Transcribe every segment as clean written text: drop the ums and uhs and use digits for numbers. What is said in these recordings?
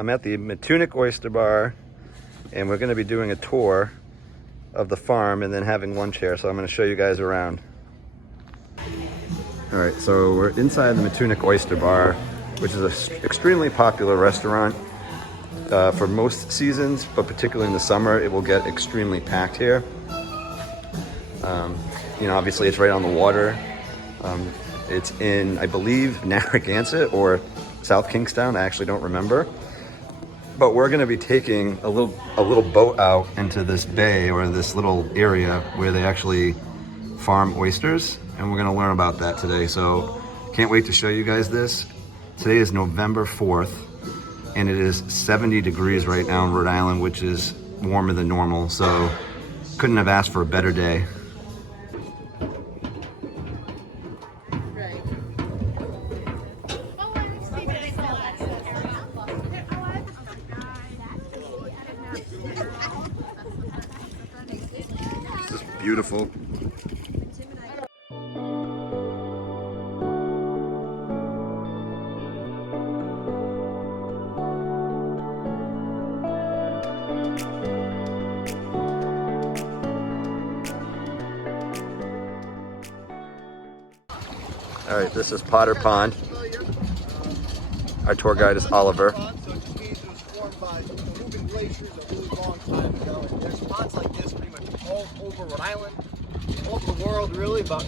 I'm at the Matunuck Oyster Bar, and we're going to be doing a tour of the farm and then having lunch here. So I'm going to show you guys around. All right, so we're inside the Matunuck Oyster Bar, which is an extremely popular restaurant for most seasons, but particularly in the summer, it will get extremely packed here. You know, obviously it's right on the water. It's in, I believe, Narragansett or South Kingstown. I actually don't remember. But we're going to be taking a little boat out into this bay or this little area where they actually farm oysters, and we're going to learn about that today. So can't wait to show you guys this. Today is November 4th, and it is 70 degrees right now in Rhode Island, which is warmer than normal. So couldn't have asked for a better day. This is beautiful. All right, this is Potter Pond. Our tour guide is Oliver. So it just means it was formed by moving glaciers a really long time ago. And there's spots like this pretty much all over Rhode Island, all over the world really, but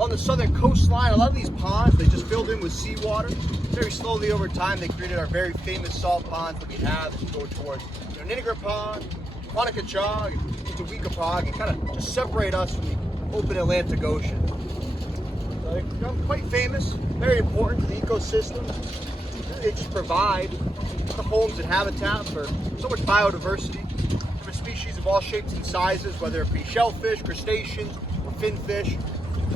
on the southern coastline, a lot of these ponds, they just filled in with seawater. Very slowly over time, they created our very famous salt ponds that we have as you go towards Niagara Pond, Quanticochog, and Tawikapog, and kind of just separate us from the open Atlantic Ocean. So they've become quite famous, very important to the ecosystem. They just provide the homes and habitat for so much biodiversity. Different species of all shapes and sizes, whether it be shellfish, crustaceans, or finfish.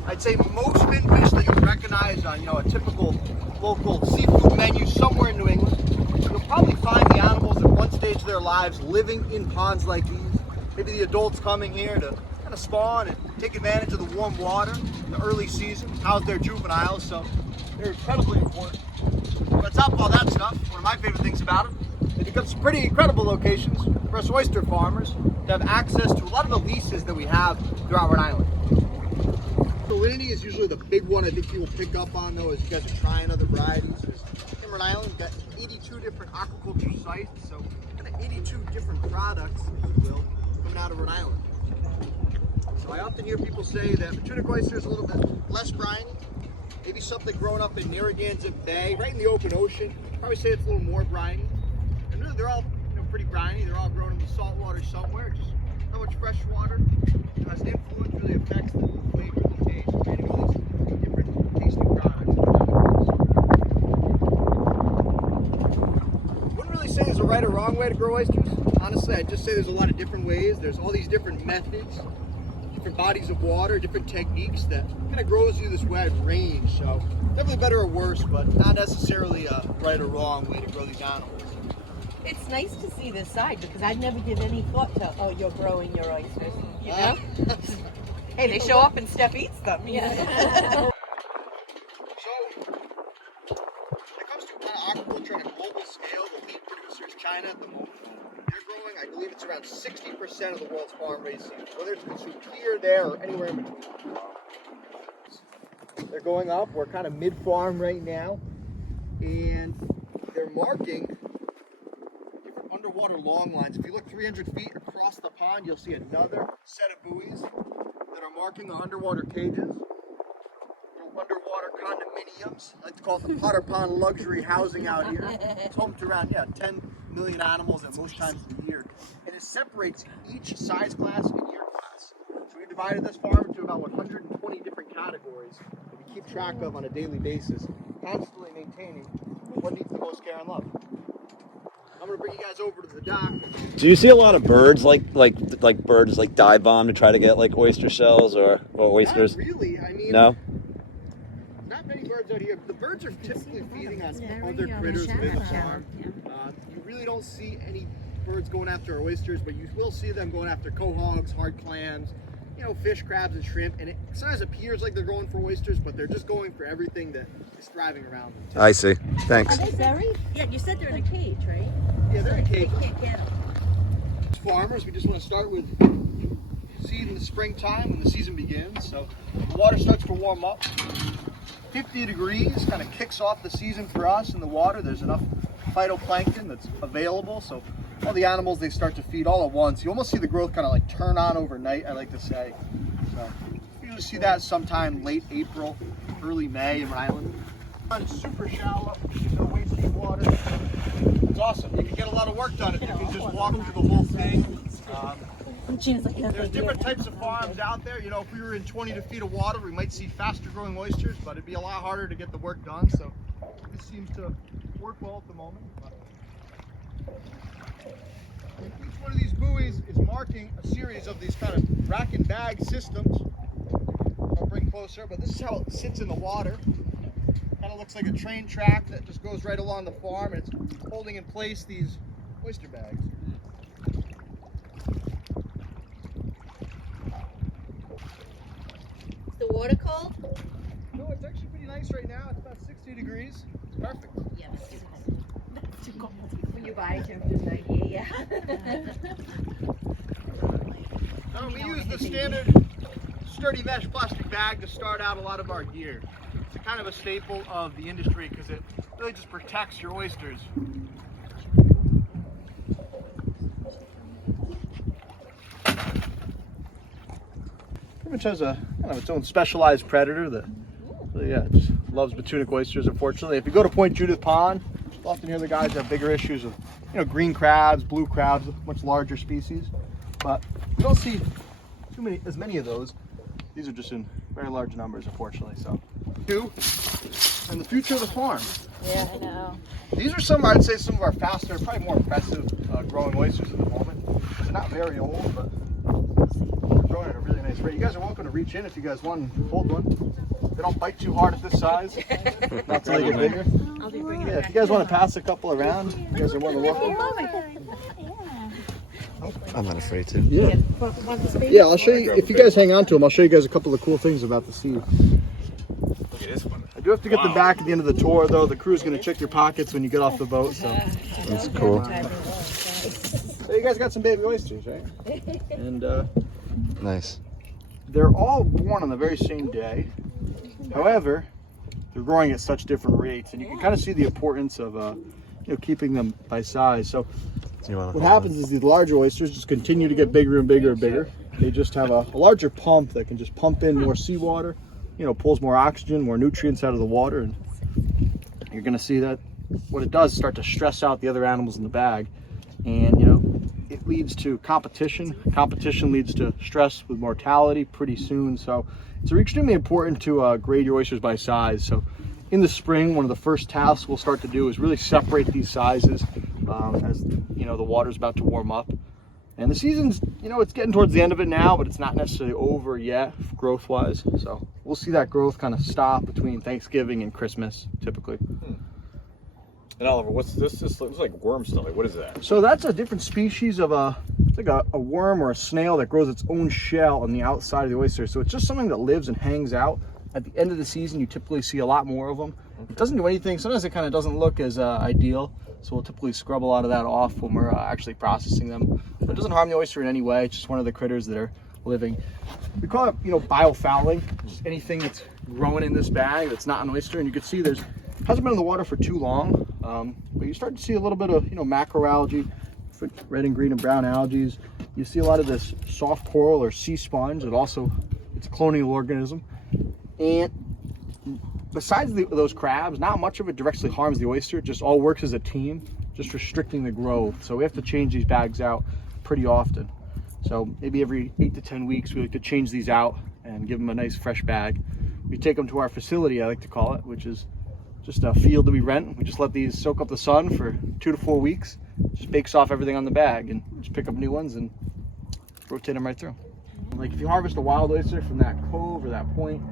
I'd say most finfish that you'll recognize on a typical local seafood menu somewhere in New England. You'll probably find the animals at one stage of their lives living in ponds like these. Maybe the adults coming here to kind of spawn and take advantage of the warm water in the early season, house their juveniles, so they're incredibly important. But on top of all that stuff, one of my favorite things about them, they become some pretty incredible locations for us oyster farmers to have access to a lot of the leases that we have throughout Rhode Island. Salinity is usually the big one I think people pick up on though as you guys are trying other varieties. In Rhode Island, we've got 82 different aquaculture sites, so kind of 82 different products, if you will, coming out of Rhode Island. So I often hear people say that Matunuck oyster is a little bit less briny. Maybe something growing up in Narragansett Bay, right in the open ocean. Probably say it's a little more briny. And really, they're all pretty briny. They're all grown in the salt water somewhere. Just not much fresh water has an influence, really affects the flavor and the taste, creating all these different tasting products. Wouldn't really say there's a right or wrong way to grow oysters. Honestly, I'd just say there's a lot of different ways. There's all these different methods, different bodies of water, different techniques that kind of grows you this wide range. So definitely better or worse, but not necessarily a right or wrong way to grow these animals. It's nice to see this side because I'd never give any thought to, oh, you're growing your oysters, you know? Hey, they show up and Steph eats them. Yeah. So, when it comes to kind of aquaculture on a global scale, the lead producer is China at the moment. They're growing, I believe it's around 60% of the world's farm-raised seafood, whether it's consumed here, there, or anywhere in between. They're going up. We're kind of mid-farm right now, and they're marking different underwater long lines. If you look 300 feet across the pond, you'll see another set of buoys that are marking the underwater cages. Underwater condominiums. I like to call it the Potter Pond luxury housing out here. It's home to around 10 million animals at most times of the year. And it separates each size class and year class. So we divided this farm into about 120 different categories that we keep track of on a daily basis, constantly maintaining what needs the most care and love. I'm going to bring you guys over to the dock. Do you see a lot of birds like birds like dive bomb to try to get like oyster shells or oysters? Not really. I mean, no. Not many birds out here. The birds are typically feeding on other critters within the farm. You really don't see any birds going after our oysters, but you will see them going after quahogs, hard clams, you know, fish, crabs, and shrimp. And it sometimes appears like they're going for oysters, but they're just going for everything that is thriving around them. I see. Thanks. Are they buried? Yeah, you said they're in a cage, right? Yeah, they're in cages. You can't get them. As farmers, we just want to start with seed in the springtime when the season begins. So the water starts to warm up. 50 degrees kind of kicks off the season for us in the water. There's enough phytoplankton that's available, so all the animals, they start to feed all at once. You almost see the growth kind of like turn on overnight, I like to say. So you usually see that sometime late April, early May in Rhode Island. It's super shallow, no waste deep water. It's awesome. You can get a lot of work done if you can just walk through the whole thing. There's different types of farms out there. You know, if we were in 20 feet of water, we might see faster growing oysters, but it'd be a lot harder to get the work done. So this seems to work well at the moment. Each one of these buoys is marking a series of these kind of rack and bag systems. I'll bring closer, but this is how it sits in the water. Kind of looks like a train track that just goes right along the farm. And it's holding in place these oyster bags. The water cold? No, it's actually pretty nice right now. It's about 60 degrees. It's perfect. Yeah, that's too cold. When you buy temperature 98, yeah. We use the standard sturdy mesh plastic bag to start out a lot of our gear. It's a kind of a staple of the industry because it really just protects your oysters. Pretty much has a kind of its own specialized predator that just loves Matunuck oysters. Unfortunately, if you go to Point Judith Pond, you'll often hear the guys have bigger issues with, you know, green crabs, blue crabs, much larger species. But you don't see as many of those. These are just in very large numbers, unfortunately. So, and the future of the farm. Yeah, I know. These are some, I'd say, some of our faster, probably more impressive growing oysters at the moment. They're not very old, but they're growing at a really nice rate. You guys are welcome to reach in if you guys want and hold one. They don't bite too hard at this size. Not till they get bigger. I'll be bringing Yeah, if you guys want to pass a couple around, you guys are more than welcome. I'm not afraid to. Yeah. Yeah, I'll show you. If you guys hang on to them, I'll show you guys a couple of cool things about the seed. Look at this one. I do have to get them back at the end of the tour, though. The crew's going to check your pockets when you get off the boat. So That's cool. So you guys got some baby oysters, right? And Nice. they're all born on the very same day. However, they're growing at such different rates, and you can kind of see the importance of you know, keeping them by size. So what happens is these larger oysters just continue to get bigger and bigger and bigger. They just have a larger pump that can just pump in more seawater, you know, pulls more oxygen, more nutrients out of the water, and you're going to see that what it does is start to stress out the other animals in the bag, and you know, it leads to competition. Competition leads to stress with mortality pretty soon. So it's extremely important to grade your oysters by size. So in the spring, one of the first tasks we'll start to do is really separate these sizes as you know, the water's about to warm up. And the season's, you know, it's getting towards the end of it now, but it's not necessarily over yet growth-wise. So we'll see that growth kind of stop between Thanksgiving and Christmas, typically. And Oliver, what's this? This looks like worm stomach. What is that? So that's a different species of it's like a worm or a snail that grows its own shell on the outside of the oyster. So it's just something that lives and hangs out. At the end of the season, you typically see a lot more of them. It doesn't do anything. Sometimes it kind of doesn't look as ideal. So we'll typically scrub a lot of that off when we're actually processing them. But it doesn't harm the oyster in any way. It's just one of the critters that are living. We call it, you know, biofouling. Just anything that's growing in this bag that's not an oyster. And you can see hasn't been in the water for too long. But you start to see a little bit of, you know, macroalgae, red and green and brown algae. You see a lot of this soft coral or sea sponge that also, it's a colonial organism. And besides those crabs, not much of it directly harms the oyster. It just all works as a team, just restricting the growth. So we have to change these bags out pretty often. So maybe every 8 to 10 weeks, we like to change these out and give them a nice fresh bag. We take them to our facility, I like to call it, which is just a field that we rent. We just let these soak up the sun for 2 to 4 weeks. Just bakes off everything on the bag and just pick up new ones and rotate them right through. Like if you harvest a wild oyster from that cove or that point,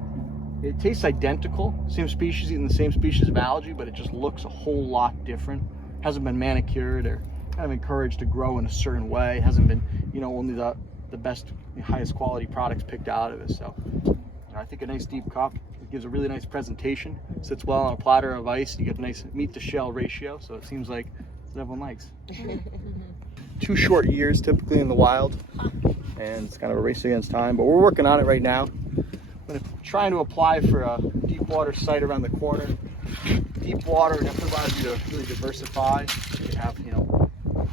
it tastes identical, same species, eating the same species of algae, but it just looks a whole lot different. Hasn't been manicured or kind of encouraged to grow in a certain way. Hasn't been, you know, only the the best, highest quality products picked out of it. So I think a nice deep cup, it gives a really nice presentation, sits well on a platter of ice. You get a nice meat to shell ratio, so it seems like it's what everyone likes. 2 short years typically in the wild, and it's kind of a race against time, but we're working on it right now. I'm trying to apply for a deep water site around the corner. Deep water definitely allows you to really diversify. You have,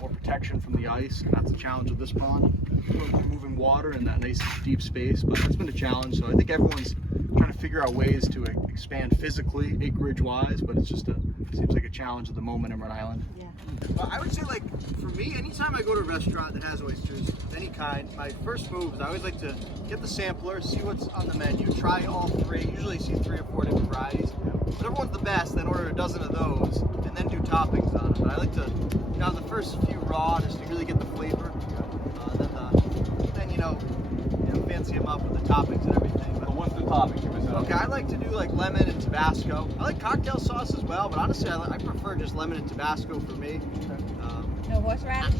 more protection from the ice, and that's the challenge of this pond. Moving water in that nice deep space, but that's been a challenge. So I think everyone's trying to figure out ways to expand physically, acreage-wise, but it seems like a challenge at the moment in Rhode Island. Yeah. Well, I would say, like, for me, anytime I go to a restaurant that has oysters of any kind, my first move is I always like to get the sampler, see what's on the menu, try all 3. Usually see 3 or 4 different varieties. Whatever one's the best, then order a dozen of those, and then do toppings on it. But I like to, have the first few raw just to really get the flavor. Then fancy them up with the toppings and everything. But what's the topping? Okay, I like to do like lemon and Tabasco. I like cocktail sauce as well, but honestly, I prefer just lemon and Tabasco for me. No horseradish?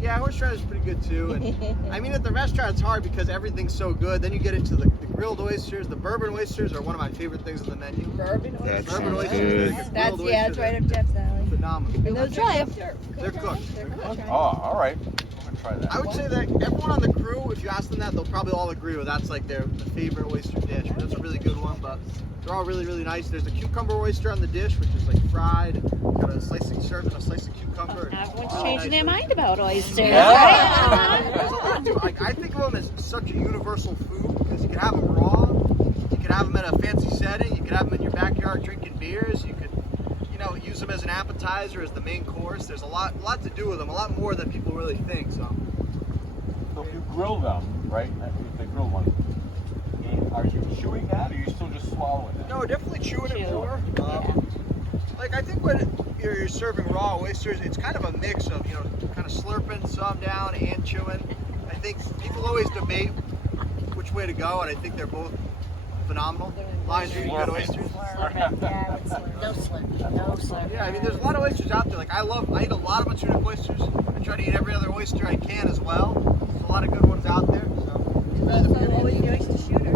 Yeah, horseradish is pretty good too. And I mean, at the restaurant, it's hard because everything's so good. Then you get into the grilled oysters. The bourbon oysters are one of my favorite things on the menu. Bourbon oysters? Bourbon oysters. good. That's right up Jeff's alley. Phenomenal. And those try them. They're cooked. Oh, all right. I'm gonna try that. I would say that everyone on the crew, if you ask them that, they'll probably all agree with that's like their favorite oyster dish. That's a really good one, but they're all really, really nice. There's a cucumber oyster on the dish, which is like fried, got a slicing served in a slice of cucumber. Everyone's changing their mind about oysters, Yeah. right? There's a lot to it. Like, I think of them as such a universal food because you can have them raw, you can have them at a fancy setting, you can have them in your backyard drinking beers, you could, use them as an appetizer, as the main course. There's a lot to do with them, a lot more than people really think. So if you grill them, right? If they grill one, are you chewing that, or are you still just swallowing it? no, definitely chewing it more. Like, I think when you're serving raw oysters, it's kind of a mix of, kind of slurping some down and chewing. I think people always debate which way to go, and I think they're both phenomenal. Lions are eating good oysters. No slurp. Yeah, I mean, there's a lot of oysters out there. Like, I eat a lot of Matunuck oysters. I try to eat every other oyster I can as well. There's a lot of good ones out there. So, Also, always the oyster shooter.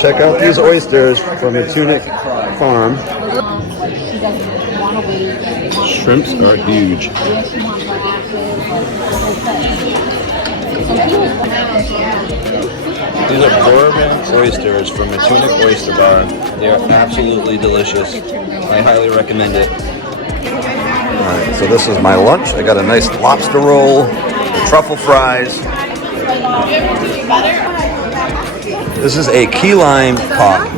Check out these oysters from Matunuck Farm. Shrimps are huge. These are Bourbon Oysters from Matunuck Oyster Bar. They are absolutely delicious. I highly recommend it. Alright, so this is my lunch. I got a nice lobster roll, truffle fries. This is a key lime pop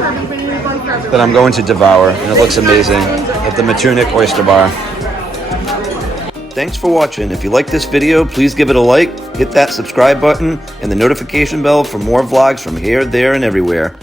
that I'm going to devour, and it looks amazing at the Matunuck Oyster Bar. Thanks for watching. If you like this video, please give it a like, hit that subscribe button, and the notification bell for more vlogs from here, there, and everywhere.